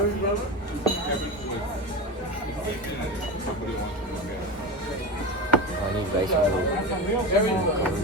I need rice noodles. Where is the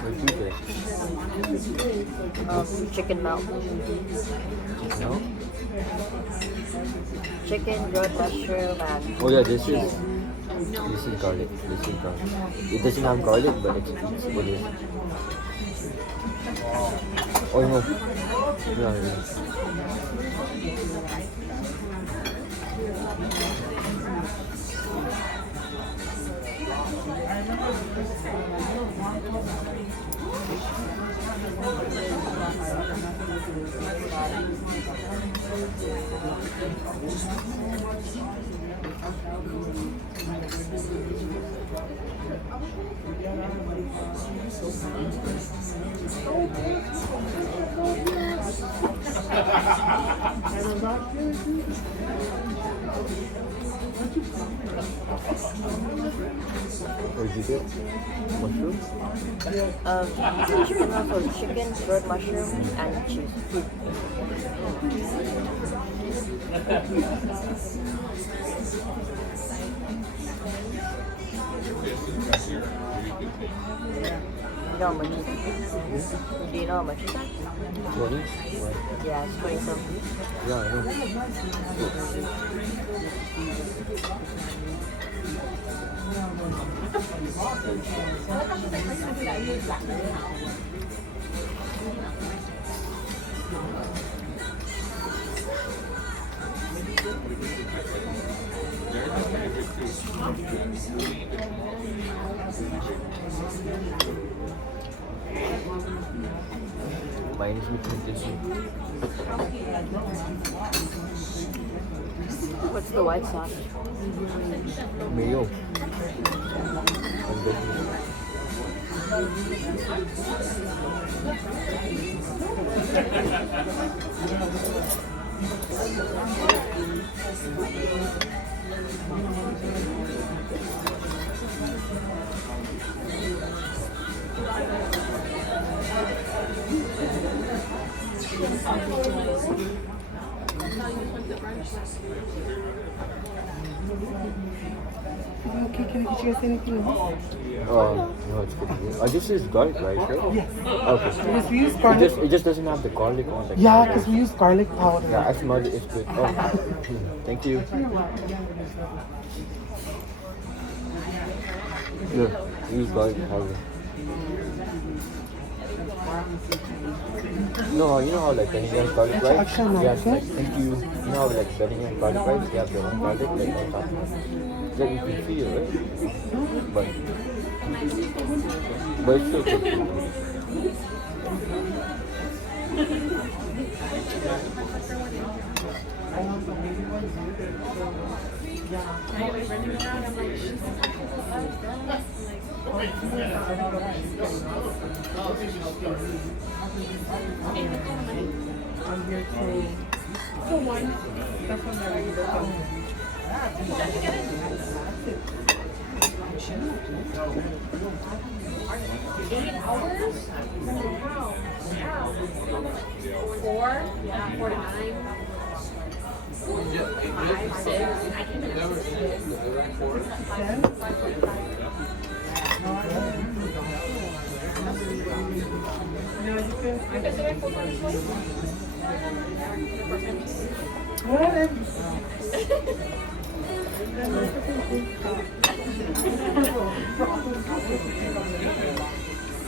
Where'd you get? Chicken melt. No? Chicken, grilled mushroom, and Oh yeah, this is garlic. This is garlic. It doesn't have garlic, but it is. Oh no. Yeah, it is. Where'd you get mushrooms? chicken melt, so chicken, grilled mushroom, and cheese. You know how much? Do you know how much is that? 20? What? Yeah, it's 20 something. Yeah, I know. Mine is with this. What's the white sauce? Mayo. Okay, can I get you guys anything else? No, it's good. This is garlic, right? Sure? Yes. Okay. Because we use garlic. It just doesn't have the garlic on the Yeah, because we use garlic powder. Yeah, I smelled it. It's good. Oh. Thank you. Yeah, use garlic powder. No, you know how like Benny garlic rice? Extra nice, Yes, like, yes. thank you. You know how like Benny garlic rice? They have their own garlic like on top. That you can feel, right? But it's still good.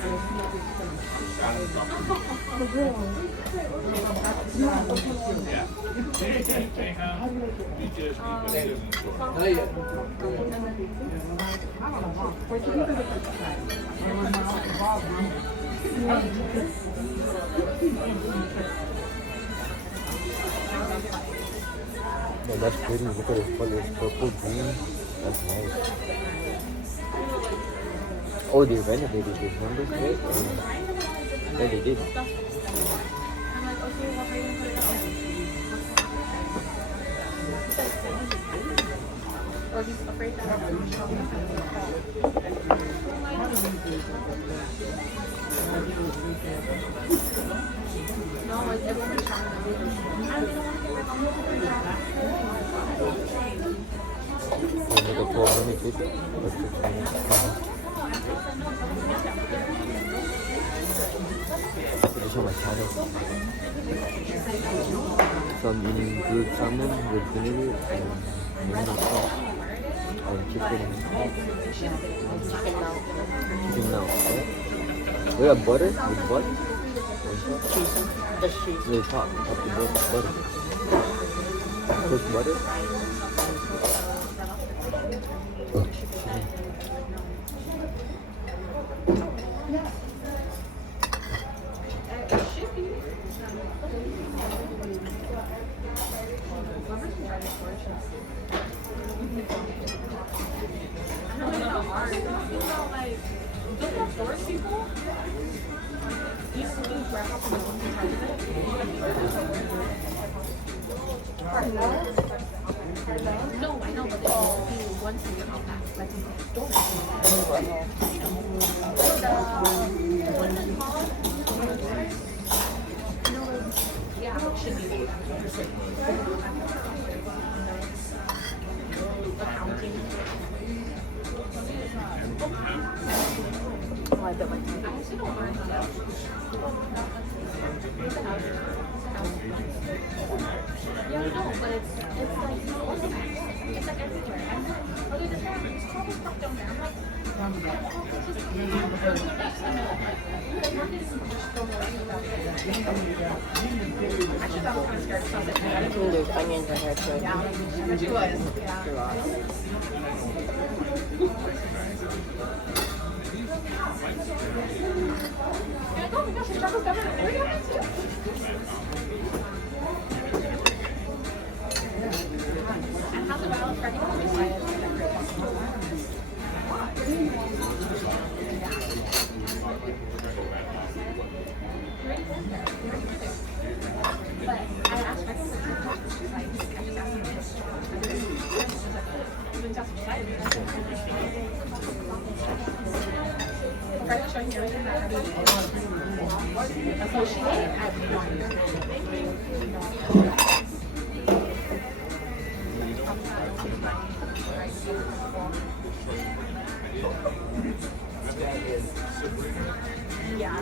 No, that's pretty. Look at this color. It's purple, green. That's nice. Oh, they renovated this. Remember? Right? Yeah, they did. Or he's afraid to have no, like everyone's trying to do this. Another 12 minutes with it. Or 6 minutes. This is my channel. Some eating grilled salmon with vinegar and lemon sauce. And chicken now. We have butter with what? Just cheese. The top the butter. Cooked butter. No, I know, but they all do once a year. Like yeah, it should be. Accounting. Oh, I bet my time. I actually don't mind that. Yeah, no, but it's like it's like everywhere. I'm like, okay, this one is probably stuck down there. I'm like, actually, that was kind of scary. There's onions in here too. Yeah, which was. Oh my gosh, it's Trump's government. Where do you want to? And how's the balance for anyone who decided to but I asked my sister, she's like, I just asked her this. She's like, just decided. Showing you everything that I do. So she ate at one. Yeah.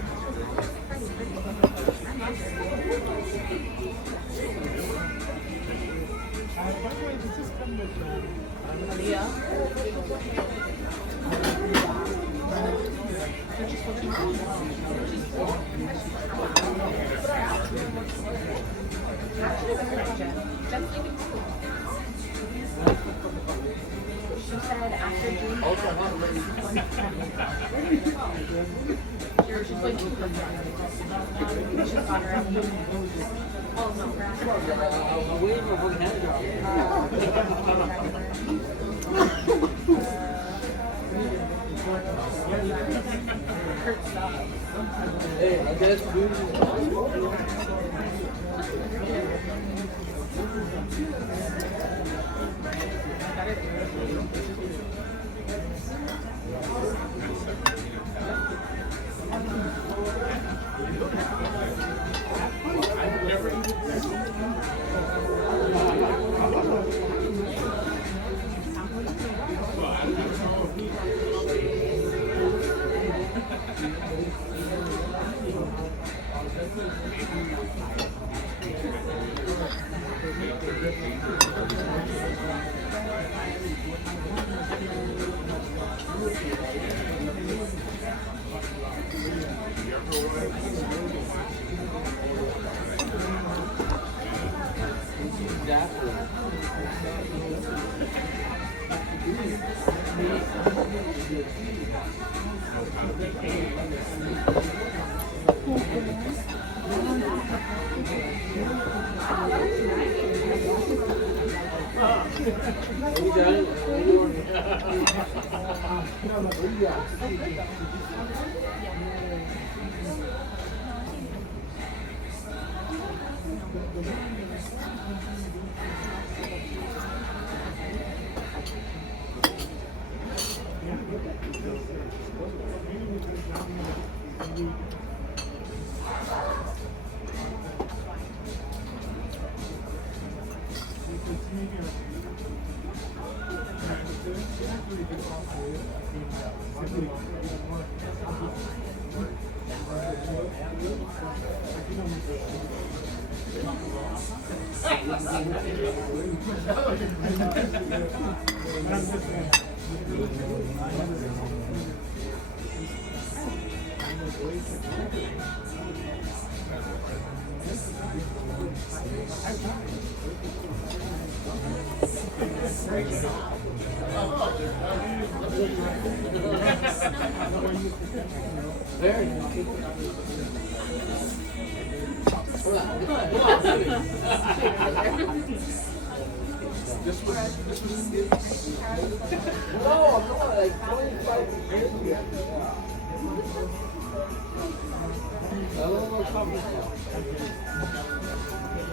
Yeah. She said after doing she's going to cook. She's got her up. Oh no, Hey, I guess food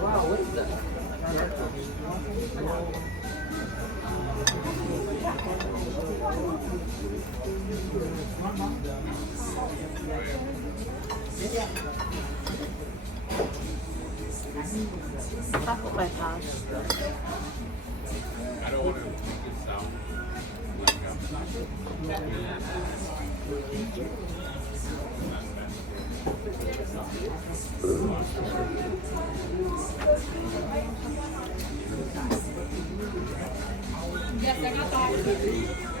Wow, what is that? Stop at my house. Yes, I got that.